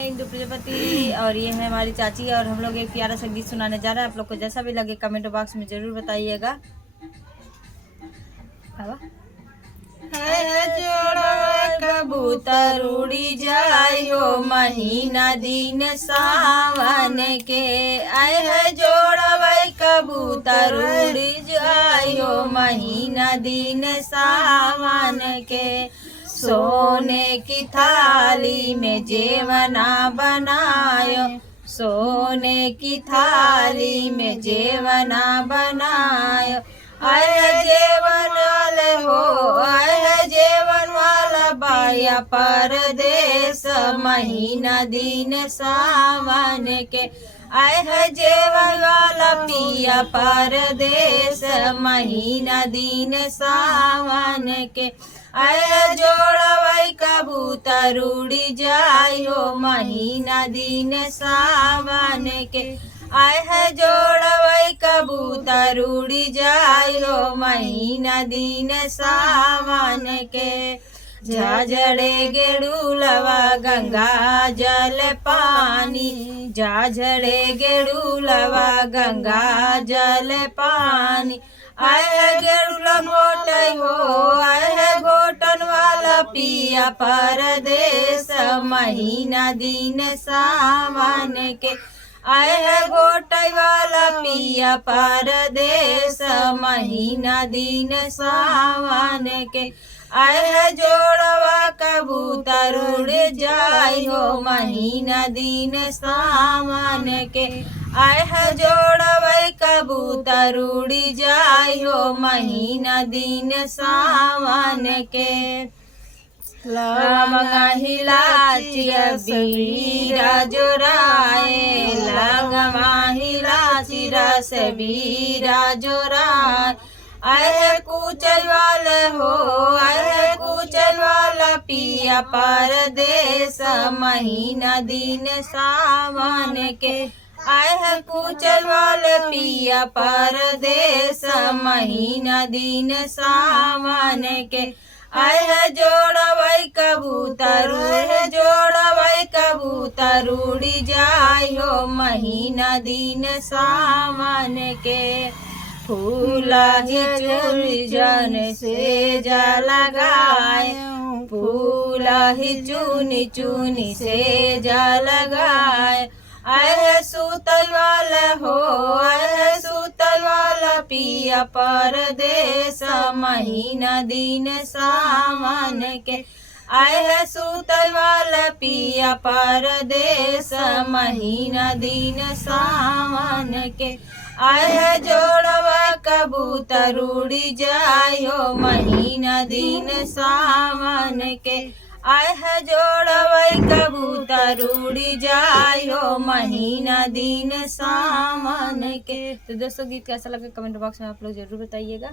इंदु प्रजापति और ये है हमारी चाची और हम लोग एक प्यारा सा गीत सुनाने जा रहे हैं। आप लोग को जैसा भी लगे कमेंट बॉक्स में जरूर बताइएगा। कबूतर उड़ी जायो महीना दिन सावन के, आए है जोड़वै कबूतर उड़ी जायो महीना दिन सावन के। सोने की थाली में जेवना बनायो, सोने की थाली में जेवना बनायो। आए जेवन वाले हो, आए जेवन वाला बाया परदेश महीना दिन सावन के। आए है जेवन वाला पिया परदेश महीना दिन सावन के। आए जोड़वै कबूतर उड़ी जायो महीना दिन सावन के। आए है जोड़वै कबूतर उड़ी जायो महीना दिन सावन के। झाझड़े गेड़ूलवा गंगा जल पानी, झाझड़े गेड़ूलवा गंगा जल पानी। आए है गेड़ूला घोटै हो, आए है घोटन वाला पिया परदेश महीना दिन सावन के। आए है घोटै वाला पिया परदेश महीना दिन सावन के। आए है जोड़वा कबूतर उड़ जायो महीना दिन सावन के। आए है जोड़वै कबूतर उड़ जायो महीना दिन सावन के। लवंगा हिलाचिया बीरा जोराए, लवंगा हिलाची रस बीरा जोराए। आए है कुचल वाले हो, आए है कुचल वाला पिया परदेश महीना दिन सावन के। आए है कुचल वाले पिया परदेश महीना दिन सावन के। आए है जोड़वै कबूतर, जोड़वै कबूतर उड़ी जायो महीना दिन सावन के। फूला ही चुनी जन से जा लगाए, फूला ही चुनी चुनी से जा लगाए। आए है सूतल वाला हो, आए है सूतल वाला पिया परदेश महीना दिन सावन के। आए है सूतल वाला पिया परदेश महीना दिन सावन के। आए है जोड़वा कबूतर उड़ी जायो महीना दिन सावन के। आए है जोड़वै कबूतर उड़ी जायो महीना दिन सावन के। तो दोस्तों गीत कैसा लगा कमेंट बॉक्स में आप लोग जरूर बताइएगा।